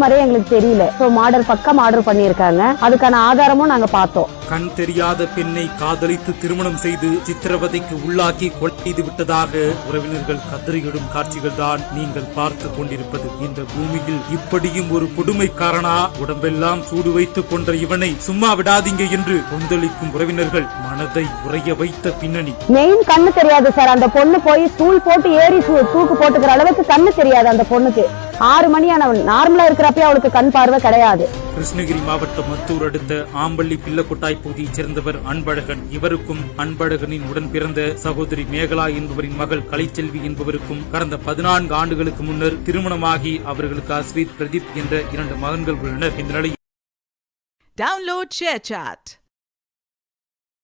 மாதிரியே எங்களுக்கு தெரியல. பக்கம் ஆர்டர் பண்ணிருக்காங்க. அதுக்கான ஆதாரமும் நாங்க பார்த்தோம். கண் தெரியாத பெண்ணை காதலித்து திருமணம் செய்து சித்திரவதைக்கு உள்ளாக்கி கொலை செய்து விட்டதாக உறவினர்கள் கதறியிடும் காட்சிகள் தான் நீங்கள் பார்த்து கொண்டிருப்பது. இந்த பூமியில் இப்படியும் ஒரு கொடுமைக்காரனா? உடம்பெல்லாம் சூடு வைத்துக் கொன்ற இவனை சும்மா விடாதீங்க என்று கொந்தளிக்கும் உறவினர்கள் மனதை உறைய வைத்த பின்னணி. மெயின் கண்ணு தெரியாது சார். அந்த பொண்ணு போய் ஸ்டூல் போட்டு ஏறி தூக்கு போட்டுக்கிற அளவுக்கு கண்ணு தெரியாது அந்த பொண்ணுக்கு. 6 மணியானவன் நார்மலா இருக்கிறப்ப அவளுக்கு கண் பார்வை கிடையாது. கிருஷ்ணகிரி மாவட்டம் மத்தூர் அடுத்த ஆம்பள்ளி பிள்ளக்குட்டாய் பகுதியைச் சேர்ந்தவர் அன்பழகன். இவருக்கும் அன்பழகனின் உடன் பிறந்த சகோதரி மேகலா என்பவரின் மகள் கலைச்செல்வி என்பவருக்கும் கடந்த 14 ஆண்டுகளுக்கு முன்னர் திருமணமாகி அவர்களுக்கு அஸ்வித், பிரதீப் என்ற 2 மகன்கள் உள்ளனர். இந்த நிலையில் Download ShareChat.